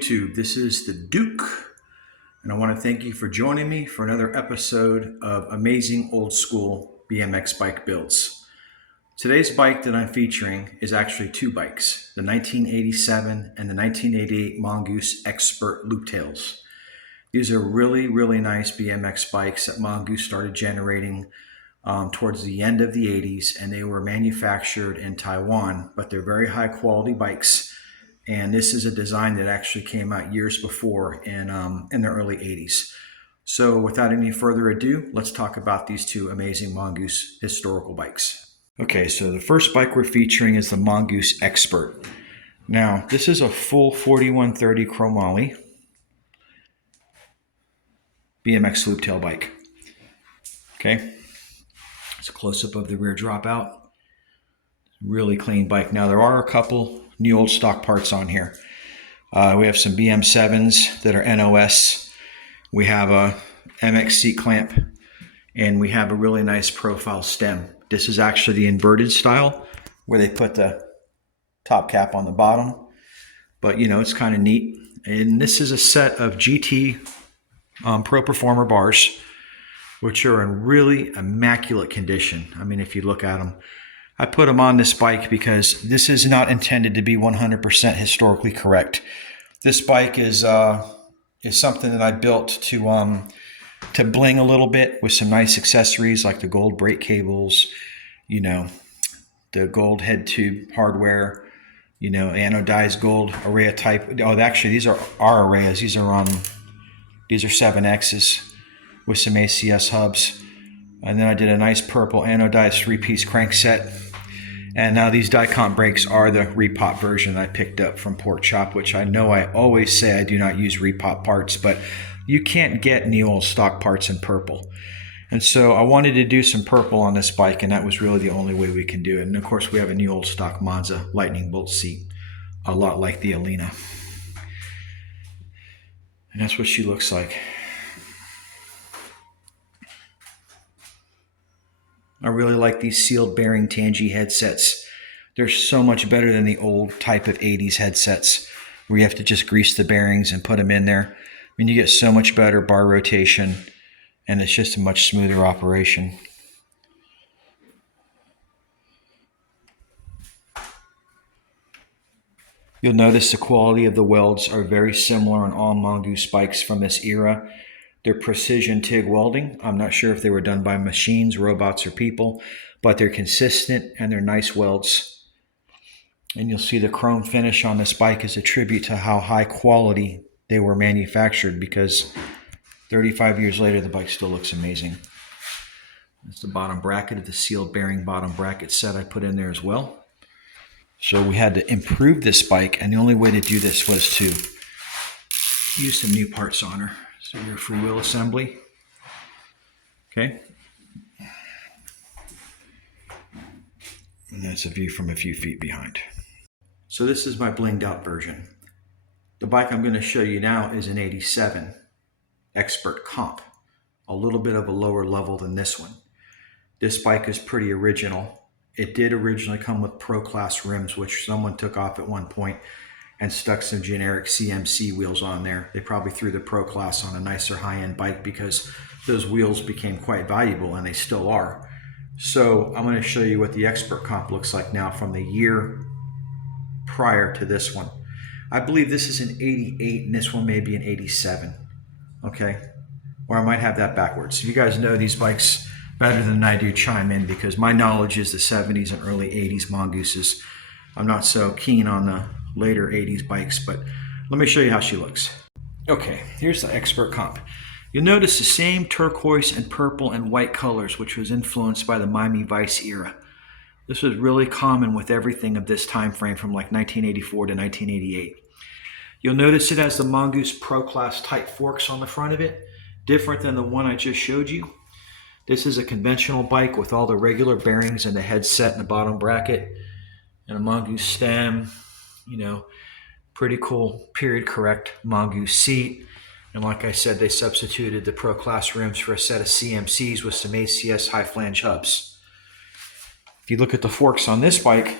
YouTube, this is the Duke, and I want to thank you for joining me for another episode of amazing old school BMX bike builds. Today's bike that I'm featuring is actually two bikes, the 1987 and the 1988 Mongoose Expert Looptails. These are really nice BMX bikes that Mongoose started generating towards the end of the 80s, and they were manufactured in Taiwan, but they're very high quality bikes. And this is a design that actually came out years before in the early 80s. So without any further ado, let's talk about these two amazing Mongoose historical bikes. Okay, so the first bike we're featuring is the Mongoose Expert. Now, this is a full 4130 chromoly BMX looptail bike. Okay, it's a close-up of the rear dropout. Really clean bike. Now, there are a couple new old stock parts on here. We have some BM7s that are NOS. We have a MX seat clamp, and we have a really nice profile stem. This is actually the inverted style where they put the top cap on the bottom, but you know, it's kind of neat. And this is a set of GT Pro Performer bars, which are in really immaculate condition. I mean, if you look at them, I put them on this bike because this is not intended to be 100% historically correct. This bike is something that I built to bling a little bit with some nice accessories like the gold brake cables, you know, the gold head tube hardware, you know, anodized gold array type. Oh, actually, these are arrays. These are 7Xs with some ACS hubs. And then I did a nice purple anodized 3-piece crankset. And now these Dicomp brakes are the repop version I picked up from Pork Chop, which I know I always say I do not use repop parts, but you can't get any old stock parts in purple. And so I wanted to do some purple on this bike, and that was really the only way we can do it. And of course, we have a new old stock Monza lightning bolt seat, a lot like the Alina. And that's what she looks like. I really like these sealed bearing Tangy headsets. They're so much better than the old type of 80s headsets where you have to just grease the bearings and put them in there. I mean, you get so much better bar rotation, and it's just a much smoother operation. You'll notice the quality of the welds are very similar on all Mongoose bikes from this era. They're precision TIG welding. I'm not sure if they were done by machines, robots, or people, but they're consistent and they're nice welds. And you'll see the chrome finish on this bike is a tribute to how high quality they were manufactured, because 35 years later, the bike still looks amazing. That's the bottom bracket of the sealed bearing bottom bracket set I put in there as well. So we had to improve this bike, and the only way to do this was to use some new parts on her. So your freewheel assembly, okay? And that's a view from a few feet behind. So this is my blinged out version. The bike I'm going to show you now is an 87 Expert Comp, a little bit of a lower level than this one. This bike is pretty original. It did originally come with Pro Class rims, which someone took off at one point and stuck some generic CMC wheels on there. They probably threw the Pro Class on a nicer high-end bike because those wheels became quite valuable, and they still are. So I'm going to show you what the Expert Comp looks like now from the year prior to this one. I believe this is an 88 and this one may be an 87, okay? Or I might have that backwards. If you guys know these bikes better than I do, chime in, because my knowledge is the 70s and early 80s Mongooses. I'm not so keen on the later 80s bikes, but let me show you how she looks. Okay, here's the Expert Comp. You'll notice the same turquoise and purple and white colors, which was influenced by the Miami Vice era. This was really common with everything of this time frame from like 1984 to 1988. You'll notice it has the Mongoose Pro Class type forks on the front of it, different than the one I just showed you. This is a conventional bike with all the regular bearings and the headset and the bottom bracket and a Mongoose stem. You know, pretty cool period correct Mongoose seat. And like I said, they substituted the Pro Class rims for a set of CMCs with some ACS high flange hubs. If you look at the forks on this bike,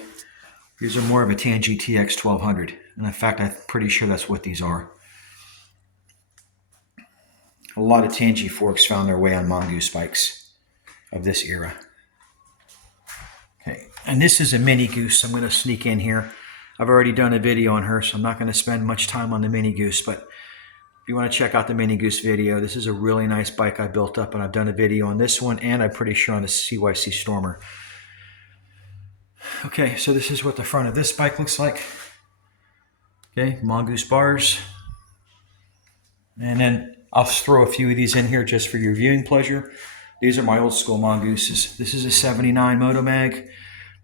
These are more of a Tangy TX 1200. And in fact, I'm pretty sure that's what these are. A lot of Tangy forks found their way on Mongoose bikes of this era. Okay, and this is a Mini Goose. I'm going to sneak in here. I've already done a video on her, so I'm not going to spend much time on the Mini Goose, but if you want to check out the Mini Goose video, this is a really nice bike I built up, and I've done a video on this one, and I'm pretty sure on the CYC Stormer. Okay, so this is what the front of this bike looks like. Okay, Mongoose bars. And then I'll throw a few of these in here just for your viewing pleasure. These are my old school Mongooses. This is a 79 Motomag.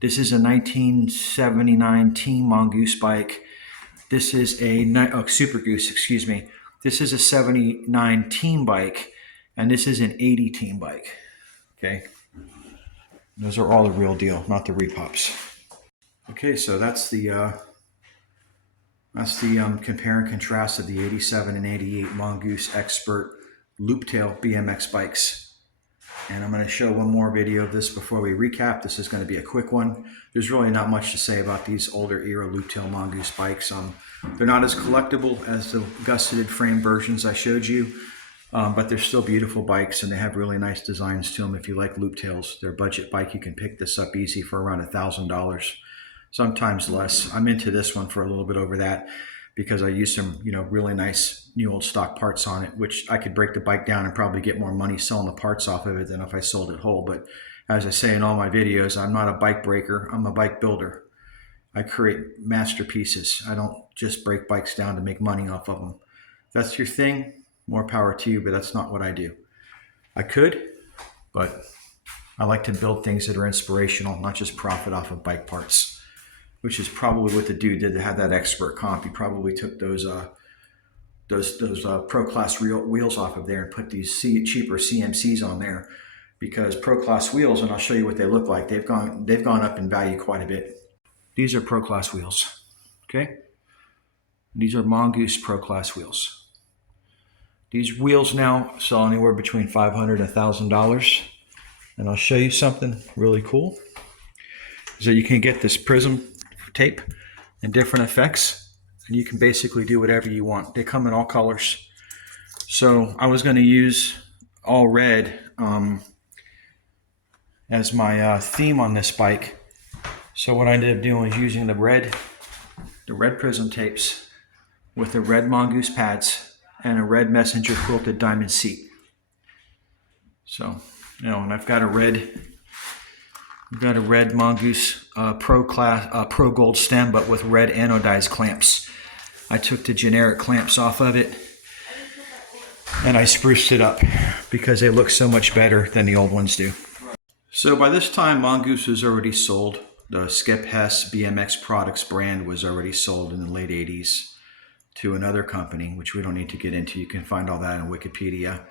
This is a 1979 Team Mongoose bike. This is a Super Goose, excuse me. This is a 79 Team bike, and this is an 80 Team bike. Okay, those are all the real deal, not the repops. Okay, so that's the compare and contrast of the 87 and 88 Mongoose Expert Looptail BMX bikes. And I'm going to show one more video of this before we recap. This is going to be a quick one. There's really not much to say about these older era Looptail Mongoose bikes. They're not as collectible as the gusseted frame versions I showed you, but they're still beautiful bikes, and they have really nice designs to them. If you like Looptails, they're a budget bike. You can pick this up easy for around $1,000, sometimes less. I'm into this one for a little bit over that, because I use some, really nice new old stock parts on it, which I could break the bike down and probably get more money selling the parts off of it than if I sold it whole. But as I say in all my videos, I'm not a bike breaker, I'm a bike builder. I create masterpieces. I don't just break bikes down to make money off of them. If that's your thing, more power to you, but that's not what I do. I could, but I like to build things that are inspirational, not just profit off of bike parts, which is probably what the dude did to have that expert comp. He probably took those Pro Class wheels off of there and put these cheaper CMCs on there, because Pro Class wheels, and I'll show you what they look like, they've gone up in value quite a bit. These are Pro Class wheels, okay? These are Mongoose Pro Class wheels. These wheels now sell anywhere between $500 and $1,000. And I'll show you something really cool. So you can get this prism tape and different effects, and you can basically do whatever you want. They come in all colors. So I was going to use all red as my theme on this bike. So what I ended up doing is using the red prism tapes with the red Mongoose pads and a red messenger quilted diamond seat. So, and I've got a red Mongoose Pro Gold stem, but with red anodized clamps. I took the generic clamps off of it and I spruced it up because they look so much better than the old ones do. So by this time, Mongoose was already sold. The Skip Hess BMX Products brand was already sold in the late 80s to another company, which we don't need to get into. You can find all that on Wikipedia.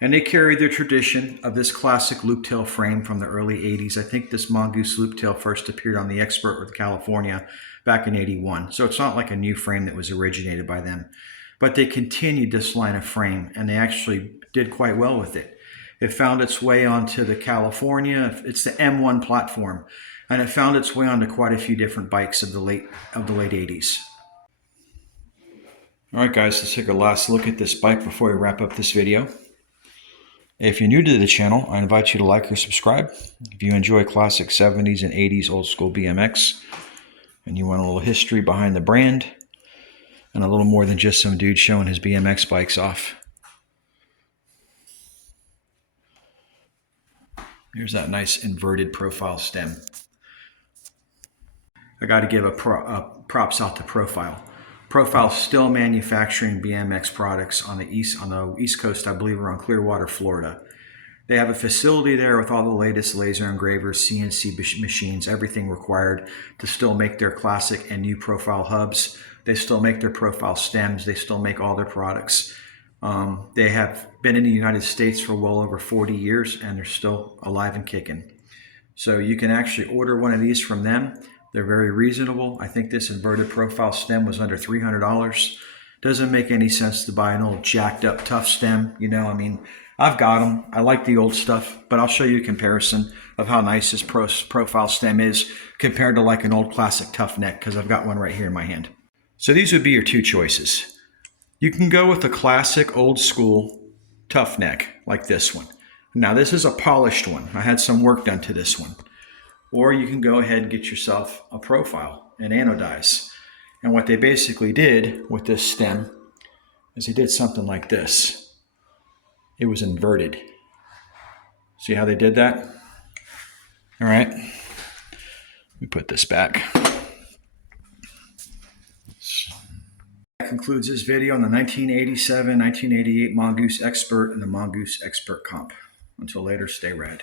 And they carry the tradition of this classic looptail frame from the early 80s. I think this Mongoose looptail first appeared on the Expert with California back in 81. So it's not like a new frame that was originated by them. But they continued this line of frame, and they actually did quite well with it. It found its way onto the California. It's the M1 platform, and it found its way onto quite a few different bikes of the late 80s. All right, guys, let's take a last look at this bike before we wrap up this video. If you're new to the channel, I invite you to like or subscribe. If you enjoy classic 70s and 80s old school BMX, and you want a little history behind the brand, and a little more than just some dude showing his BMX bikes off. Here's that nice inverted profile stem. I got to give props out to Profile. Profile still manufacturing BMX products on the East Coast, I believe, around Clearwater, Florida. They have a facility there with all the latest laser engravers, CNC machines, everything required to still make their classic and new Profile hubs. They still make their Profile stems. They still make all their products. They have been in the United States for well over 40 years, and they're still alive and kicking. So you can actually order one of these from them. They're very reasonable. I think this inverted profile stem was under $300. Doesn't make any sense to buy an old jacked up tough stem. I've got them. I like the old stuff, but I'll show you a comparison of how nice this profile stem is compared to like an old classic tough neck, because I've got one right here in my hand. So these would be your two choices. You can go with a classic old school tough neck like this one. Now this is a polished one. I had some work done to this one. Or you can go ahead and get yourself a profile and anodize. And what they basically did with this stem is they did something like this. It was inverted. See how they did that? All right. Let me put this back. That concludes this video on the 1987-1988 Mongoose Expert and the Mongoose Expert Comp. Until later, stay rad.